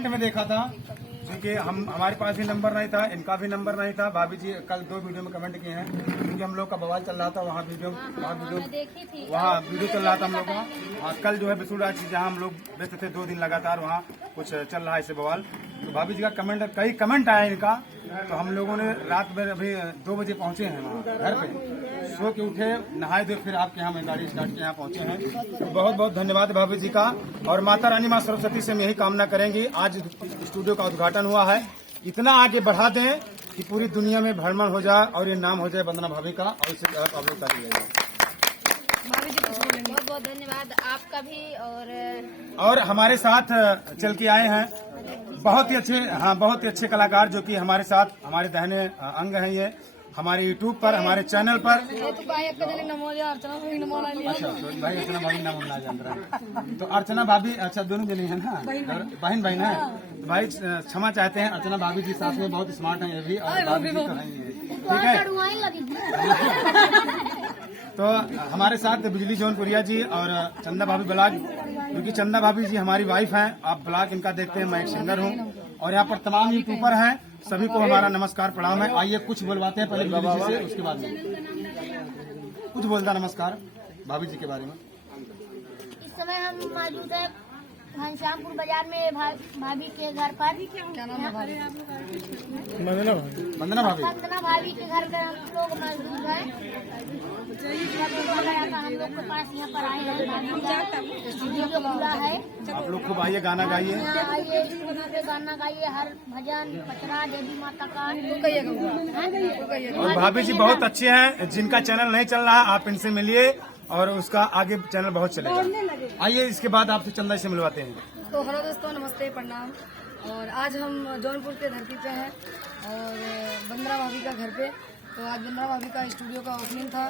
Comment में देखा था, क्योंकि हमारे पास भी नंबर नहीं था, इनका भी नंबर नहीं था। भाभी जी कल 2 वीडियो में कमेंट किए हैं, क्योंकि हम लोग का बवाल चल रहा था वहाँ वीडियो चल रहा था हम लोग का। कल जो है बिसूड़ा जहाँ हम लोग व्यस्त थे 2 दिन लगातार, वहाँ कुछ चल रहा है ऐसे बवाल। तो भाभी जी का कई कमेंट आया इनका, तो हम लोगों ने रात में अभी 2 बजे पहुँचे हैं वहाँ घर पे, सो के उठे, नहाए धोए, फिर आपके यहाँ मैं गाड़ी स्टार्ट के यहाँ पहुँचे हैं। तो बहुत बहुत धन्यवाद भाभी जी का। और माता रानी माँ सरस्वती से हम यही कामना करेंगी, आज स्टूडियो का उद्घाटन हुआ है, इतना आगे बढ़ा दें कि पूरी दुनिया में भ्रमण हो जाए और ये नाम हो जाए वंदना भाभी का, और इसे आप लोग कर लीजिएगा। बहुत बहुत धन्यवाद आपका भी। और हमारे साथ चल के आए हैं बहुत ही अच्छे कलाकार, जो कि हमारे साथ हमारे दाहिने अंग हैं। ये हमारे यूट्यूब पर, हमारे चैनल पर। अच्छा, भाई अर्चना भाभी नाम ना जान रहा है, तो अर्चना भाभी, अच्छा दोनों जने हैं ना, बहन बहन है। तो भाई क्षमा चाहते हैं, अर्चना भाभी जी साथ में बहुत स्मार्ट हैं ये भी, और भाभी जी तो हैं ये, ठीक है। तो हमारे साथ बिजली जौनपुरिया जी और चंदा भाभी ब्लॉग, क्योंकि चंदा भाभी जी हमारी वाइफ हैं, आप ब्लॉग इनका देखते हैं, मैं एक सिंगर हूँ। और यहाँ पर तमाम यूट्यूबर हैं, सभी को हमारा नमस्कार प्रणाम है। आइए कुछ बुलवाते हैं पहले बिजली जी से, उसके बाद में कुछ बोलता नमस्कार भाभी जी के बारे में। इस समय हम मौजूद है घनश्यामपुर बाजार में भाभी के घर पर। क्या नाम है भाभी? वंदना भाभी। वंदना भाभी के घर पे हम लोग मौजूद हैं। हम लोग के पास यहाँ पर आए हैं, स्टूडियो जो खुला है। आप लोग खूब आइए, गाना गाइए, आइए स्टूडियो पे गाना गाइए, हर भजन पचरा देवी माता का। और भाभी जी बहुत अच्छे हैं, जिनका चैनल नहीं चल रहा आप इनसे मिलिए और उसका आगे चैनल बहुत चलेगा। आइए इसके बाद आपसे चंदा से मिलवाते हैं। तो हेलो दोस्तों, नमस्ते, प्रणाम। और आज हम जौनपुर के धरती पे हैं और वंदना भाभी का घर पे। तो आज वंदना भाभी का स्टूडियो का ओपनिंग था,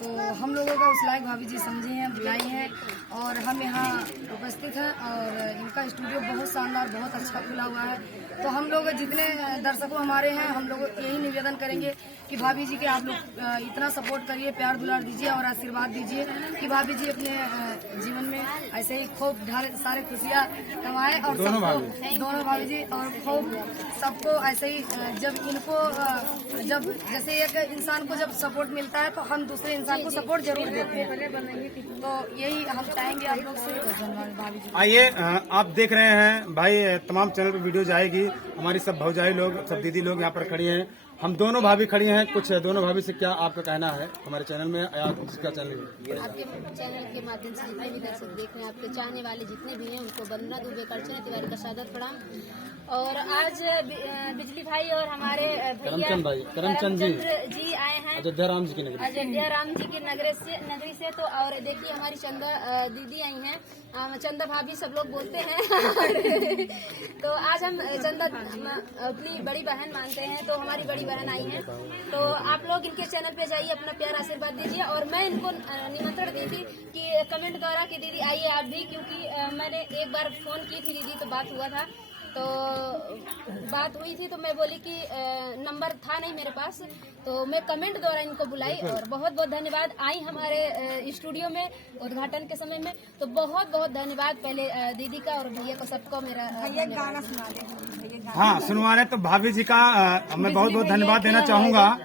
तो हम लोगों का उस लायक भाभी जी समझी हैं, बुलाई हैं और हम यहाँ उपस्थित हैं। और इनका स्टूडियो बहुत शानदार, बहुत अच्छा खुला हुआ है। तो हम लोग जितने दर्शकों हमारे हैं, हम लोग यही निवेदन करेंगे कि भाभी जी के आप लोग इतना सपोर्ट करिए, प्यार दुलार दीजिए और आशीर्वाद दीजिए कि भाभी जी अपने जीवन में ऐसे ही खूब सारे खुशियाँ कमाए और दोनों भाभी जी, और खूब सबको ऐसे ही जब जैसे एक इंसान को जब सपोर्ट मिलता है तो हम दूसरे इंसान को सपोर्ट जरूर देते हैं। तो यही हम चाहेंगे आप लोग से। धन्यवाद भाभी जी। आइए आप देख रहे हैं भाई, तमाम चैनल पे वीडियो जाएगी, हमारी सब भौजाई लोग, सब दीदी लोग यहाँ पर खड़ी हैं, हम दोनों भाभी खड़ी हैं। कुछ दोनों भाभी से क्या आपका कहना है हमारे चैनल में, या जिसका चैनल है? आपके चैनल के माध्यम से जितने भी दर्शक देख रहे हैं, आपके चाहने वाले जितने भी हैं, उनको वंदना दुबे अर्चना तिवारी का सादर प्रणाम। और आज बिजली भाई और हमारे करमचंद जी आए हैं अयोध्या राम जी की नगरी से। तो और देखिए हमारी चंदा दीदी आई हैं, चंदा भाभी सब लोग बोलते हैं। तो आज हम चंदा अपनी बड़ी बहन मानते हैं, तो हमारी बड़ी बहन आई है। तो आप लोग इनके चैनल पे जाइए, अपना प्यार आशीर्वाद दीजिए। और मैं इनको निमंत्रण दी थी कि कमेंट द्वारा कि दीदी आइए आप भी, क्योंकि मैंने एक बार फोन की थी दीदी, तो बात हुआ था, तो बात हुई थी, तो मैं बोली कि नंबर था नहीं मेरे पास, तो मैं कमेंट द्वारा इनको बुलाई। और बहुत बहुत धन्यवाद, आई हमारे स्टूडियो में उद्घाटन के समय में, तो बहुत बहुत धन्यवाद पहले दीदी का और भैया को, सबको मेरा गाना सुना दे। हाँ सुनवा रहे। तो भाभी जी का मैं बहुत बहुत धन्यवाद देना चाहूँगा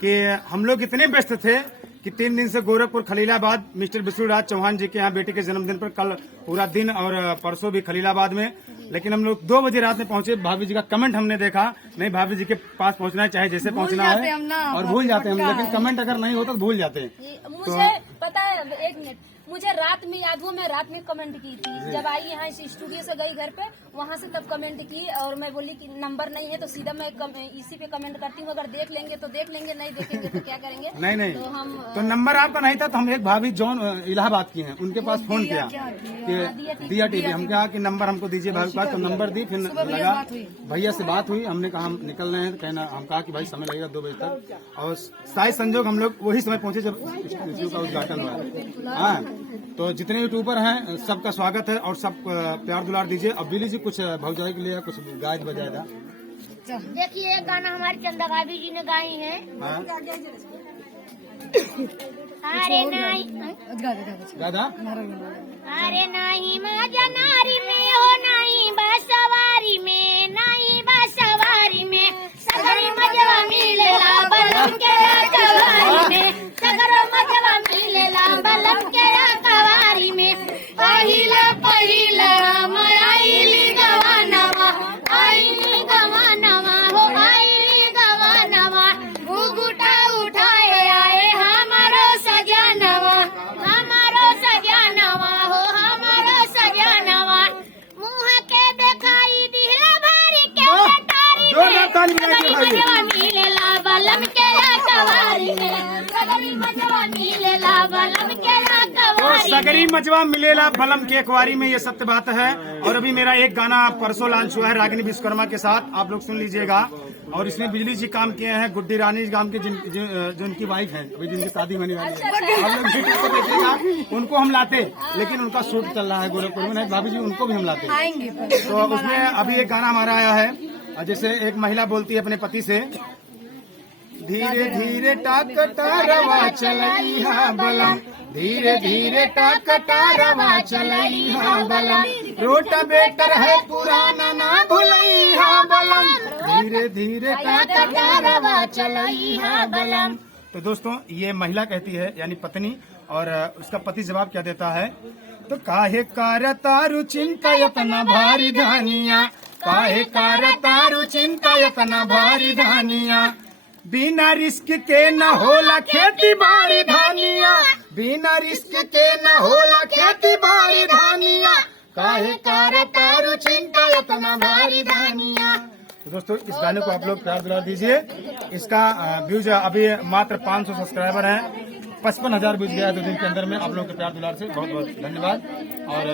कि हम लोग इतने व्यस्त थे कि 3 दिन से गोरखपुर खलीलाबाद मिस्टर विष्णुराज चौहान जी के यहाँ बेटे के जन्मदिन पर कल पूरा दिन और परसों भी खलीलाबाद में, लेकिन हम लोग 2 बजे रात में पहुंचे। भाभी जी का कमेंट हमने देखा, नहीं भाभी जी के पास पहुंचना है, चाहे जैसे पहुंचना है, और भूल जाते हैं हम, लेकिन कमेंट अगर नहीं होता तो भूल जाते हैं। मुझे पता है, 1 मिनट, मुझे रात में याद हुआ, मैं रात में कमेंट की थी जब आई यहाँ इस स्टूडियो से गई घर पे, वहाँ से तब कमेंट की। और मैं बोली कि नंबर नहीं है तो सीधा मैं इसी पे कमेंट करती हूँ, अगर देख लेंगे तो देख लेंगे, नहीं देखेंगे तो क्या करेंगे। नहीं तो हम तो नंबर आपका नहीं था, तो हम एक भाभी जॉन इलाहाबाद की हैं, उनके पास फोन किया कि दिया टीवी, हम कहा कि नंबर हमको दीजिए भाभी पास, तो नंबर दी, फिर लगा भैया से बात हुई, हमने कहा हम निकल रहे हैं, कहना हम कहा कि भाई समय लगेगा 2 बजे तक, और शायद संजोग हम लोग वही समय पहुंचे जब स्टूडियो का उद्घाटन हुआ। हाँ, तो जितने यूट्यूबर हैं सबका स्वागत है और सब प्यार दुलार दीजिए। अब बिली जी कुछ भौजाई के लिए कुछ गाय बजाएगा। देखिए एक गाना हमारी चंदा भाभी जी ने गाई है। अरे नहीं गादा अरे नहीं माजा नारी में हो नहीं बस सवारी ताली बजा के भाई। मिलेला बलम के कवारी में, सगरी मजवा मिलेला बलम के तो कवारी। सगरी मजवा मिलेला बलम के अखबारी में, ये सत्य बात है। और अभी मेरा एक गाना परसों लॉन्च हुआ है रागिनी विश्वकर्मा के साथ, आप लोग सुन लीजिएगा। और इसमें बिजली जी काम किए हैं गुड्डी रानी गांव के जो उनकी वाइफ है, अभी जिनकी शादी होने वाली है, आप लोग यूट्यूब पर देखिएगा। उनको हम लाते, लेकिन उनका शूट चल रहा है गोरखपुर में, नहीं भाभी जी उनको भी हम लाते। तो उसमें अभी एक गाना हमारा आया है, जैसे एक महिला बोलती है अपने पति से, धीरे धीरे टाकता रवा चलई हा बलम, धीरे धीरे टाकता रवा चलई हा बलम, रोटा बेटर है पुराना ना भुलई हा बलम, धीरे धीरे टाकता रवा चलई हा बलम। तो दोस्तों ये महिला कहती है, यानी पत्नी, और उसका पति जवाब क्या देता है, तो काहे कारतारु चिंता यतना भारी धानिया, काहे कारतारु चिंता यतना भारी धानिया, बिना रिस्क के न होला खेती बाड़ी धानिया, बिना रिस्क के न होला खेती बाड़ी धानिया, काहे कारतारु चिंता यतना भारी धानिया। तो दोस्तों इस गाने को आप लोग प्यार दिला दीजिए। इसका व्यूज अभी मात्र 500 सब्सक्राइबर हैं, 55,000 व्यूज गया 2 दिन के अंदर में। आप लोगों के प्यार दुलार से बहुत बहुत धन्यवाद। और